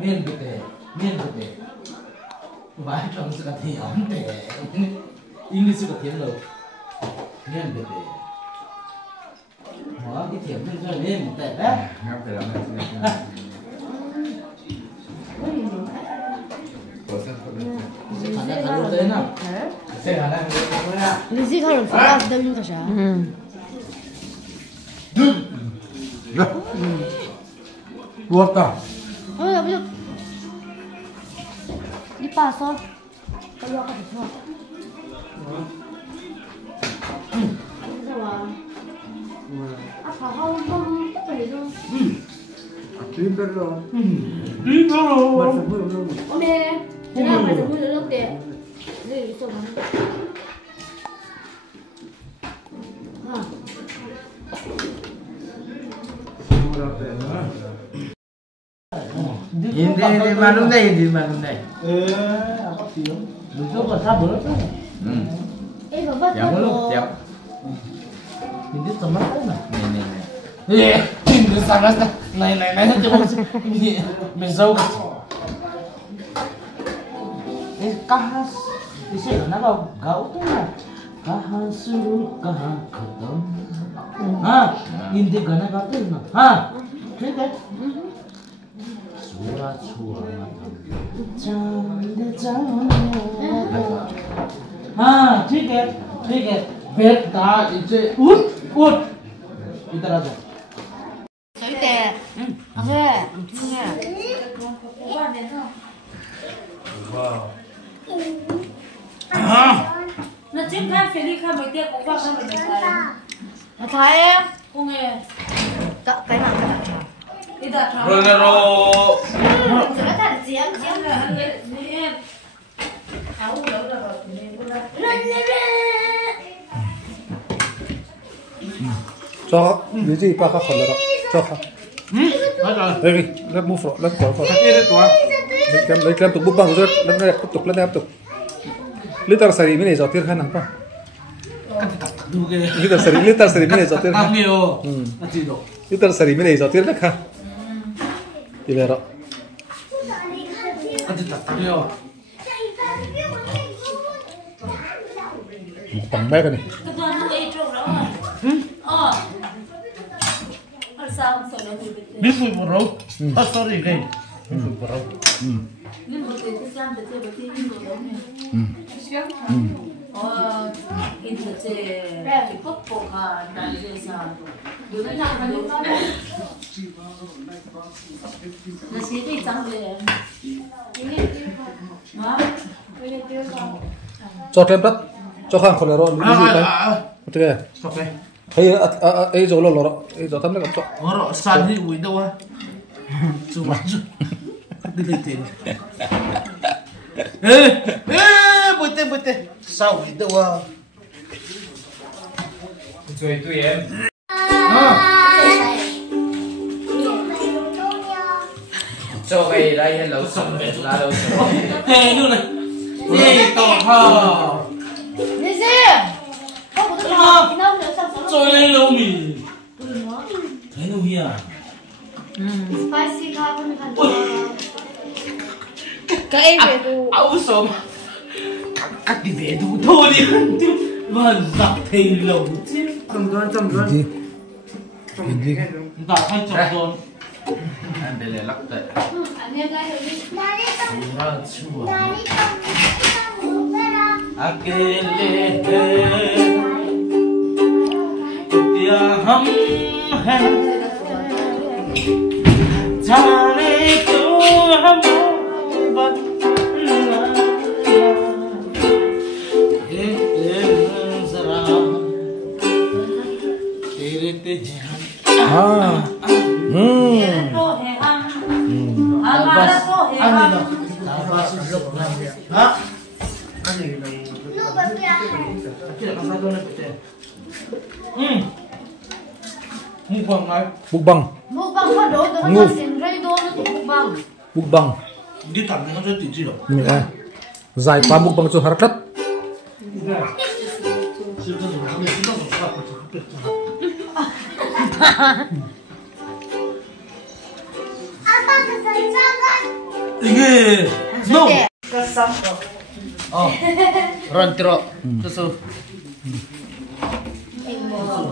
miền Việt vài trong sự thì ổn tệ English có tiếng rồi miền Việt hóa cái tiếng trên trời lên một tệ đấy Lizzie har fått allt det kanske. Luộc Ôi bây giờ đi pa sao? Cái lo cái gì sao? Apa không tất cả luôn. Libero. Ôm đi. Cái nào mà dùng nước để để xong. Hindi malum deh. Apa sih? Besok bahasa boleh tuh. Bapak Yang belum tahu. siap. Hindi teman kan? Nih. Hindi sangat dah. Naik coba ini mesau kan. Kahas. Di sini kenapa gau tuh ya? Kahas suruh kahas ketemu. Hindi gana kata itu. ठीक है सुरा छुआ हाँ ठीक है बेटा इसे उठ इधर आ जा Sợi tè. Oke, ujungnya. Nó chính ra phía đi khai mới tiết cũng vào trong mình thấy. Nó thấy em. Không nghe. Cái nào cái nào. Đi đặt nó. Rolero Sẽ có thành giếng Em là ăn nghệ đi em. Áo lớn là vào thì nên có ra. Cho cái gì ba khắc rồi đó. Cho khắc. Đây, lớp move rồi, lớp cổ. Lấy kem tục bút bằng rồi, lớp này tiếp tục lên tục. Litar sari ini jauh tir kan apa? kan tak juga Litar sari ini jauh tir kan? Tangyo nanti dong Litar sari ini jauh tir kan? Ilera. kan tak tangyo Mukbang baik kan nih? Cái toàn nó ấy trộn đó rồi. Sao không sợ nó bị bịt. Miss we bro sorry guys miss we bro Nhưng mà cái gian để chơi bữa tiên đồ đó nè. In the cái cốc bột à đại để sao. Đứa nó làm cái đó. Nó sẽ đi trắng về. Hả? Cho thêm đất, cho khang khổ rồi, lý gì đấy? Ok. stop eh Ấy rồi lò, ấy rồi thắm nó cầm cho. ngoro sadi we đâu à cuma dilitin bete sao we đâu à Chơi tụi em. Cho cái đây hello xong rồi là đâu xong. hey luôn này hey to ha Lizzie. Không có được đâu nữa sao sao. trôi lên lâu mì thấy đâu hia Spicy ka kami kan. Cái về tu. áo sớm cắt đi về đủ thôi đi và giặc thình lồng chứ Hindi. Hindi. ta phải chọn đòn Anh đây là lắc tại. Anh em lại đi. surat chua अकेले क्या हम हैं जाने क्यों हम बदला जरा तेरे ते Cô hề ăn. Ăn mà là cô hề ăn. hả cái gì này cái là sao tôi này mukbang này Mukbang. Mukbang có đồ đó nó xin ray đồ nó cũng mukbang. Mukbang. đi thẳng nó rất tự rồi Ini Zai pa mukbang cho harakat. Apa kesenjangan? Inge. No. Oh. Ron tiro. Susu. Emo.